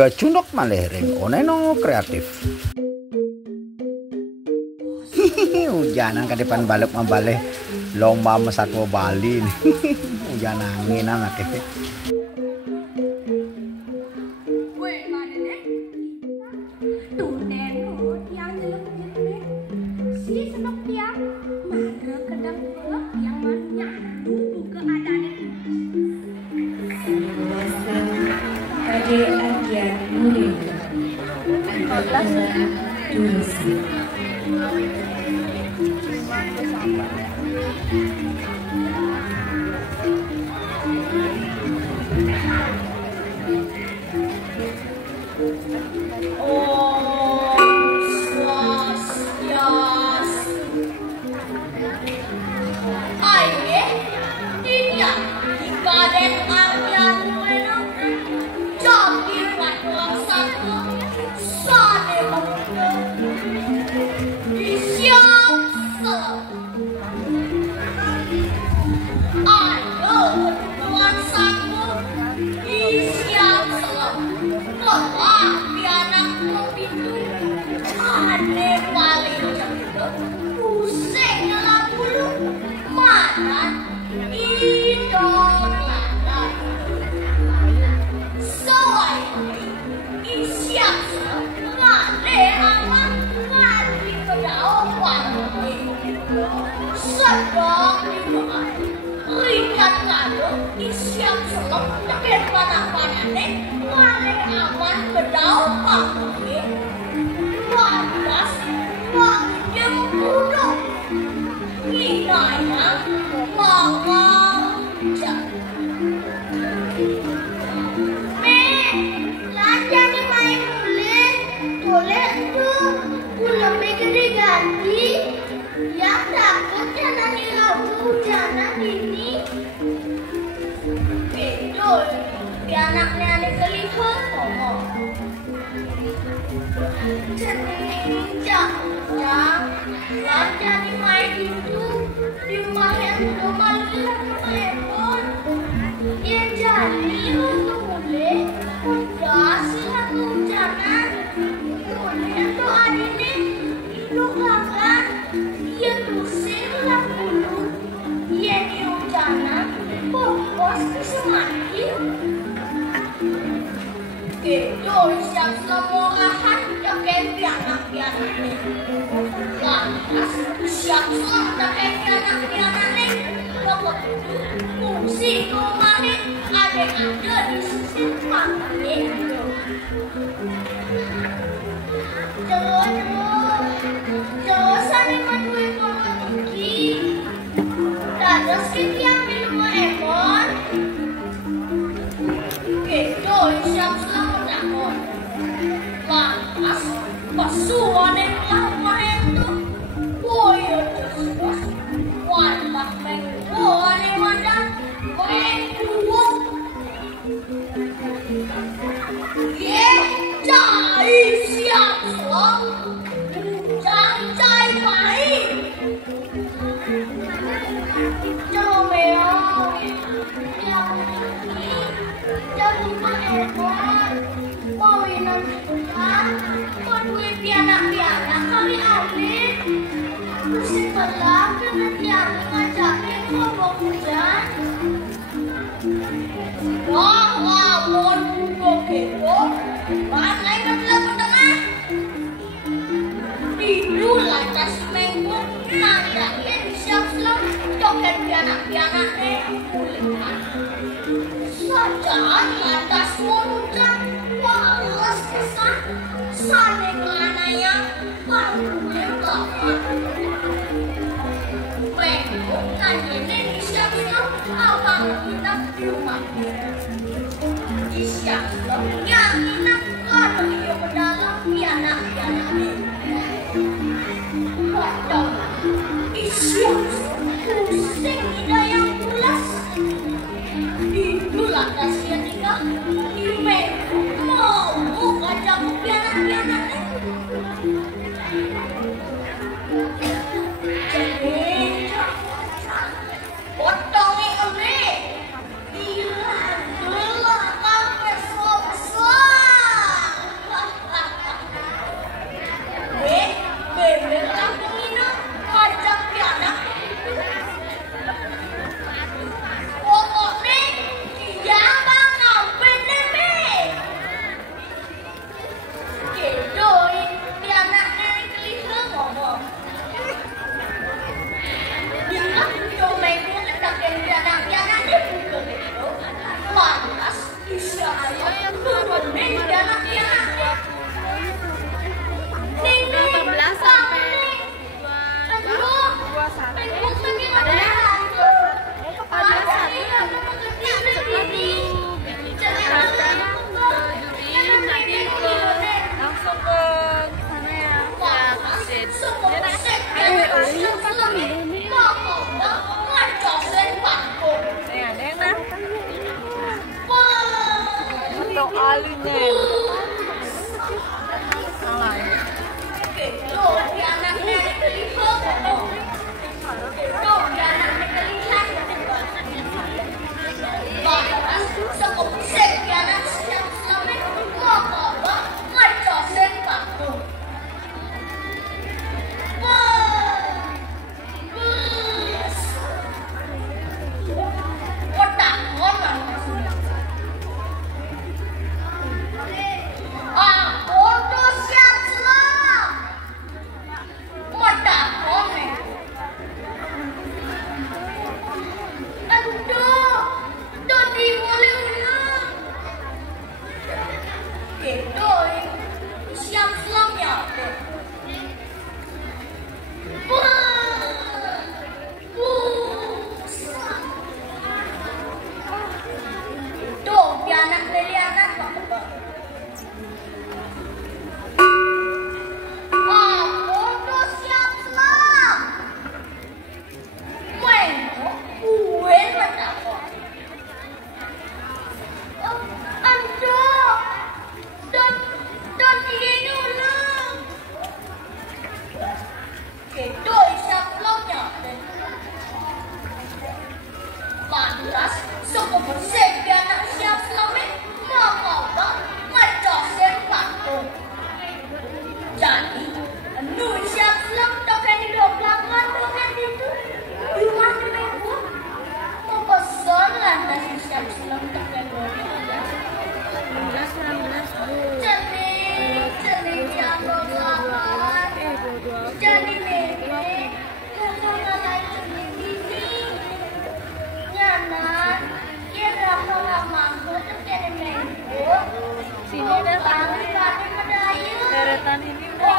Kecundok malih ring oneno kreatif. Hujanan ke depan balik mabaleh lomba mesatwa Bali. Hujan angin anak itu. Itulah kasihan tinggal di mau ajak pianak-pianak Balunya. Sini datang. Deretan ini udah.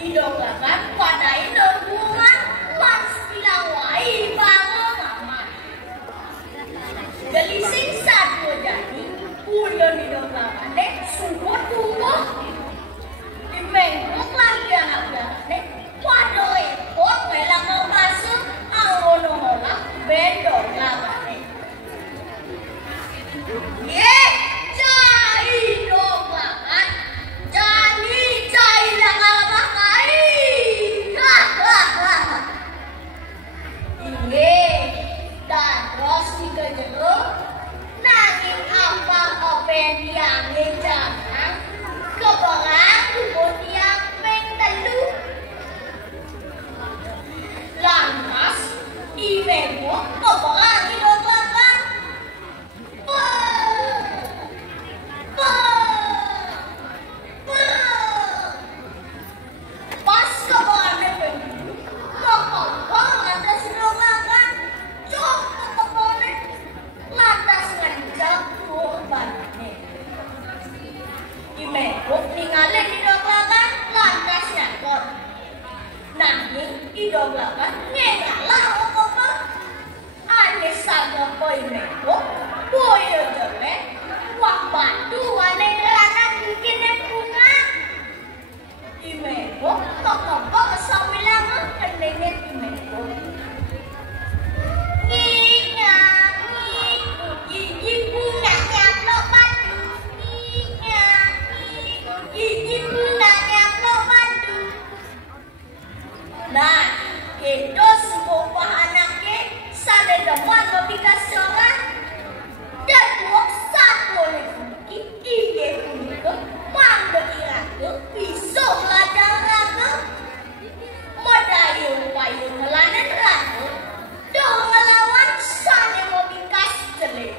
Idolakan pada hubungan mas pilawai bangun aman. Dari singsa dua jadi udah idolakan deh subuh tumbuh di mengkok lagi anak deh pada ekor melang masuk angono hola bendor lama deh. Ye cai idolakan jadi cai langal dan terus dikejar nanging apa yang jadi Buk ningali didonglakan lantas nyangkot. Nanging didonglakan ngengalah apa-apa. Ane sama boy mebuk, boy jelek, wah batu ane ngelanan bikin bunga. Di mebuk, kok kesambilan keningin di mebuk. Nah, itu semua anaknya sana depan lebih kasaran dan satu lagi ide itu pandai kira bisa belajar raga modayung payung melanen raga dong melawan sana lebih kas jelek.